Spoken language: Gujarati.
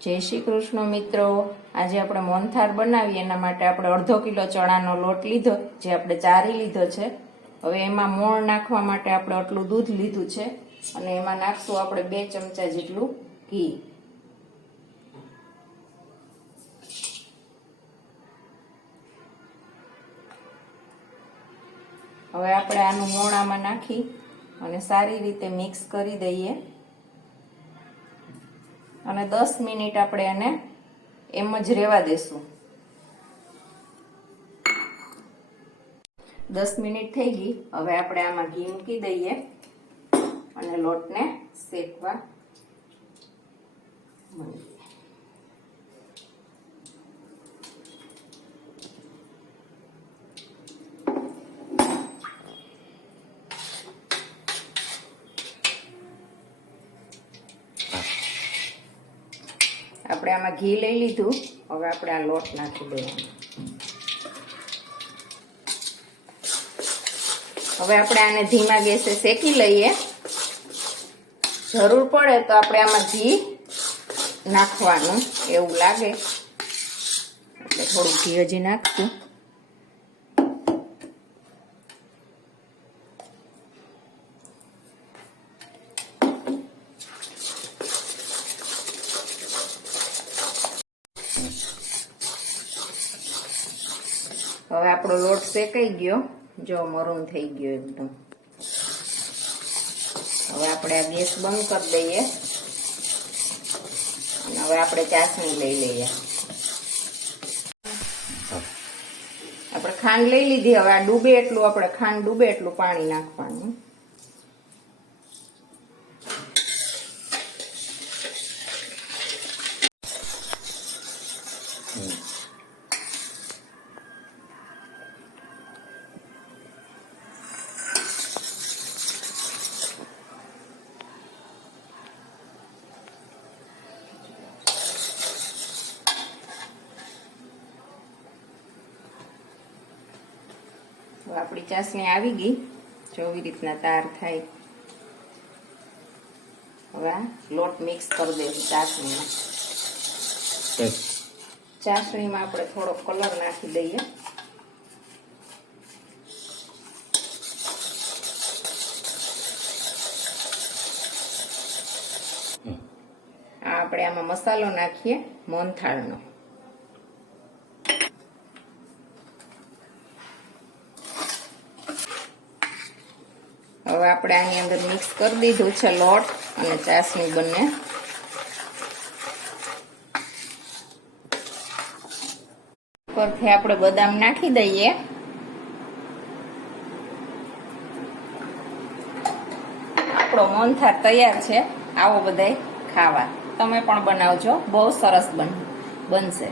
જય શ્રી કૃષ્ણ મિત્રો। આજે આપણે મોહનથાળ બનાવીએ એના માટે આપણે અડધો કિલો ચણાનો લોટ લીધો, જે આપણે ચારી લીધો છે। હવે એમાં મોણ નાખવા માટે આપણે આટલું દૂધ લીધું છે અને એમાં નાખશું આપણે 2 ચમચા જેટલું ઘી। હવે આપણે આનું મોણ આમાં નાખી અને સારી રીતે મિક્સ કરી દઈએ અને 10 મિનિટ આપણે એને એમ જ રહેવા દેશું। 10 મિનિટ થઈ ગઈ। હવે આપણે આમાં ઘી મૂકી દઈએ અને લોટને શેકવા માંડીએ। આપણે આમાં ઘી લઈ લીધું। હવે આપણે આ લોટ નાખી દેવાનો। હવે આપણે આને ધીમા ગેસે શેકી લઈએ। જરૂર પડે તો આપણે આમાં ઘી નાખવાનું, એવું લાગે એટલે થોડું ઘી હજી નાખશું। હવે આપણો લોટ શેકાઈ ગયો, જો મરૂન થઈ ગયો એકદમ। હવે આપણે આ ગેસ બંધ કરી દઈએ અને હવે આપણે ચાસણી લઈ લઈએ। આપણે ખાંડ લઈ લીધી। હવે આ ડૂબે એટલું આપણે ખાંડ ડૂબે એટલું પાણી નાખવાનું। આપણી ચાસણી આવી ગઈ, જો આવી રીતના તાર થાય। હવે આ લોટ મિક્સ કરી દઈશું ચાસણીમાં। ચાસણીમાં આપણે થોડો કલર નાખી દઈએ। આપણે આમાં મસાલો નાખીએ મોહનથાળનો। હવે આપણે આની અંદર મિક્સ કરી દીધું છે લોટ અને ચાસણી બંને। ઉપરથી આપણે બદામ નાખી દઈએ। આપણો મોહનથાળ તૈયાર છે। આવો બધાય ખાવા, તમે પણ બનાવજો, બહુ સરસ બનશે।